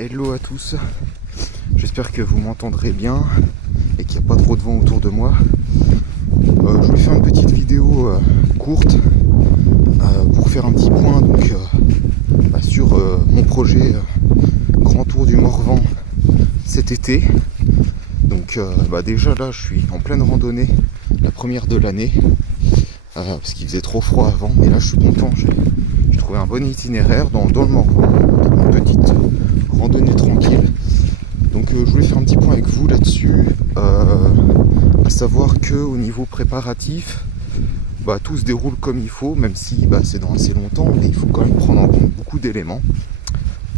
Hello à tous, j'espère que vous m'entendrez bien et qu'il n'y a pas trop de vent autour de moi. Je voulais faire une petite vidéo courte pour faire un petit point donc, sur mon projet Grand Tour du Morvan cet été. Donc déjà là je suis en pleine randonnée, la première de l'année, parce qu'il faisait trop froid avant, mais là je suis content, j'ai trouvé un bon itinéraire dans le Morvan, une petite randonnée tranquille. Donc je voulais faire un petit point avec vous là-dessus, à savoir que au niveau préparatif, tout se déroule comme il faut, même si c'est dans assez longtemps, mais il faut quand même prendre en compte beaucoup d'éléments.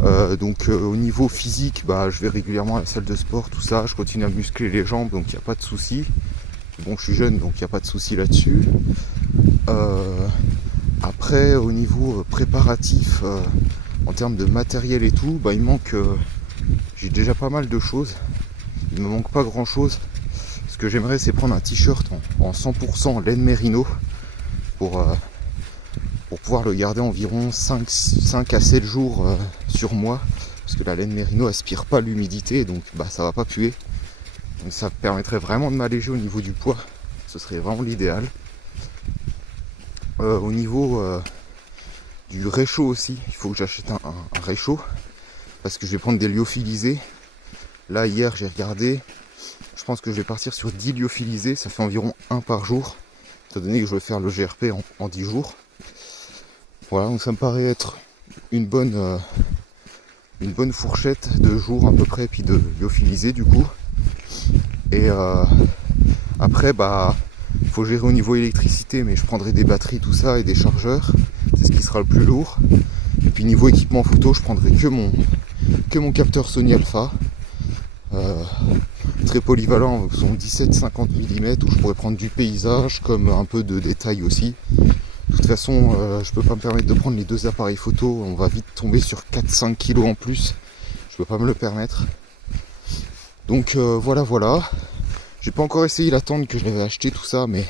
Au niveau physique, je vais régulièrement à la salle de sport, tout ça, je continue à muscler les jambes, donc il n'y a pas de souci. Bon, je suis jeune, donc il n'y a pas de souci là-dessus. Après, au niveau préparatif, en termes de matériel et tout, il manque, j'ai déjà pas mal de choses. Il me manque pas grand-chose. Ce que j'aimerais, c'est prendre un t-shirt en 100% laine mérino pour pouvoir le garder environ 5 à 7 jours sur moi, parce que la laine mérino aspire pas l'humidité, donc ça va pas puer. Donc ça permettrait vraiment de m'alléger au niveau du poids, ce serait vraiment l'idéal. Au niveau du réchaud aussi, il faut que j'achète un réchaud, parce que je vais prendre des lyophilisés. Là hier j'ai regardé, je pense que je vais partir sur 10 lyophilisés, ça fait environ 1 par jour, étant donné que je vais faire le GRP en 10 jours. Voilà, donc ça me paraît être une bonne fourchette de jours à peu près, puis de lyophilisés du coup. Et après il faut gérer au niveau électricité, mais je prendrai des batteries, tout ça, et des chargeurs, c'est ce qui sera le plus lourd. Et puis niveau équipement photo, je prendrai que mon capteur Sony Alpha, très polyvalent, son 17-50 mm, où je pourrais prendre du paysage comme un peu de détail aussi. De toute façon, je peux pas me permettre de prendre les deux appareils photo, on va vite tomber sur 4-5 kg en plus, je peux pas me le permettre. Donc voilà. J'ai pas encore essayé la tente que je l'avais acheté, tout ça, mais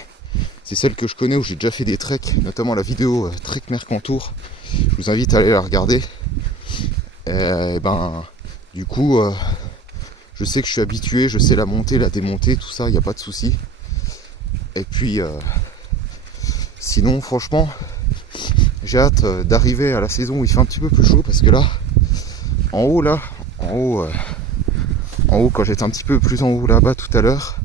c'est celle que je connais, où j'ai déjà fait des treks, notamment la vidéo Trek Mercantour. Je vous invite à aller la regarder. Du coup, je sais que je suis habitué, je sais la monter, la démonter, tout ça, il n'y a pas de souci. Et puis, sinon, franchement, j'ai hâte d'arriver à la saison où il fait un petit peu plus chaud, parce que là, en haut, quand j'étais un petit peu plus en haut là-bas tout à l'heure,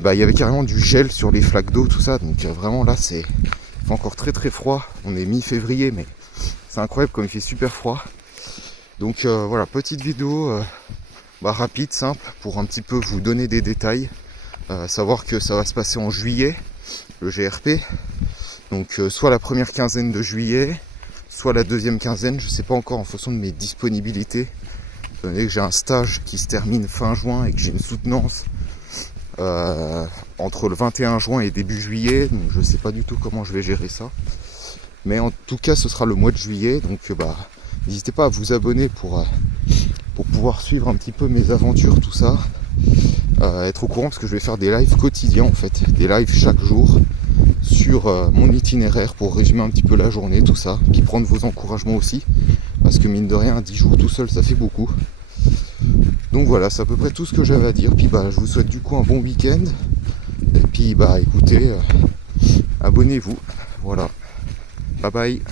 il y avait carrément du gel sur les flaques d'eau, tout ça. Donc vraiment là, c'est encore très très froid. On est mi-février, mais c'est incroyable comme il fait super froid. Donc voilà, petite vidéo rapide, simple, pour un petit peu vous donner des détails. Savoir que ça va se passer en juillet, le GRP. Donc soit la première quinzaine de juillet, soit la deuxième quinzaine, je sais pas encore en fonction de mes disponibilités. Étant donné que j'ai un stage qui se termine fin juin et que j'ai une soutenance entre le 21 juin et début juillet, donc je sais pas du tout comment je vais gérer ça. Mais en tout cas, ce sera le mois de juillet, donc n'hésitez pas à vous abonner pour pouvoir suivre un petit peu mes aventures, tout ça. Être au courant, parce que je vais faire des lives quotidiens en fait, des lives chaque jour sur mon itinéraire pour résumer un petit peu la journée, tout ça, puis prendre vos encouragements aussi, parce que mine de rien, 10 jours tout seul, ça fait beaucoup. Donc voilà, c'est à peu près tout ce que j'avais à dire. Puis je vous souhaite du coup un bon week-end. Et puis écoutez, abonnez-vous. Voilà. Bye bye.